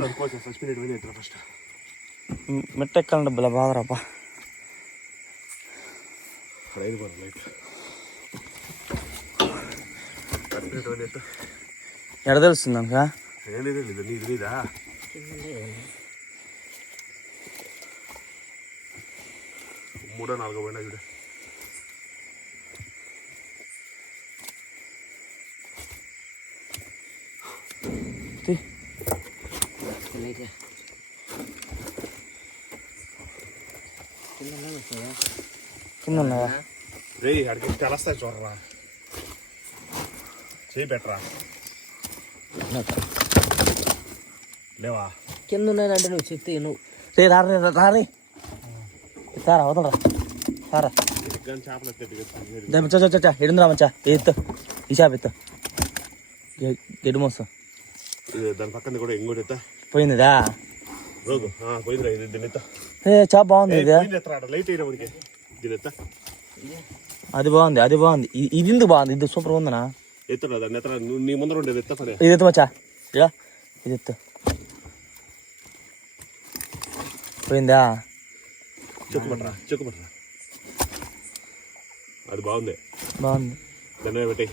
First మెట్ట ఎక్కాలంటే బల బాధరాపా. ఎడ తెలుస్తుంది అంకా నీదా 3-4 పోయినా చూడ. కింద ఉన్నావా రే అడిగి తెలుస్తాయి చూడరా. చేయి పెట్టరా లేవా కింద ఉన్నానంటే నువ్వు చెప్తే నువ్వు రే రారీ సారా అవుతుండ్రా సారా చేపలు ఎడుందిరా మంచా ఎత్తు ఈ చేప ఎత్తు గెడు మోస్తా. దాని పక్కన కూడా ఇంకోటి ఎత్తా పోయిందిదా రోజు పోయిందిరా. ఇది దీని ఎత్తా. చేప బాగుంది ఇది. లైట్ అయినా ఉడికి దీని ఎత్తా. అది బాగుంది ఇది ఎందుకు బాగుంది? ఇది సూపర్ ఉందనా. ఎత్తురా దాన్ని ఎత్తరా. నీ ముందర ఉండేది ఎత్తా పడే. ఇది ఎత్తు మచ్చా ఇది ఎత్తు. పోయిందా? చెక్కుపట్రా. అది బాగుంది బాగుంది. దాన్ని పెట్టాయి.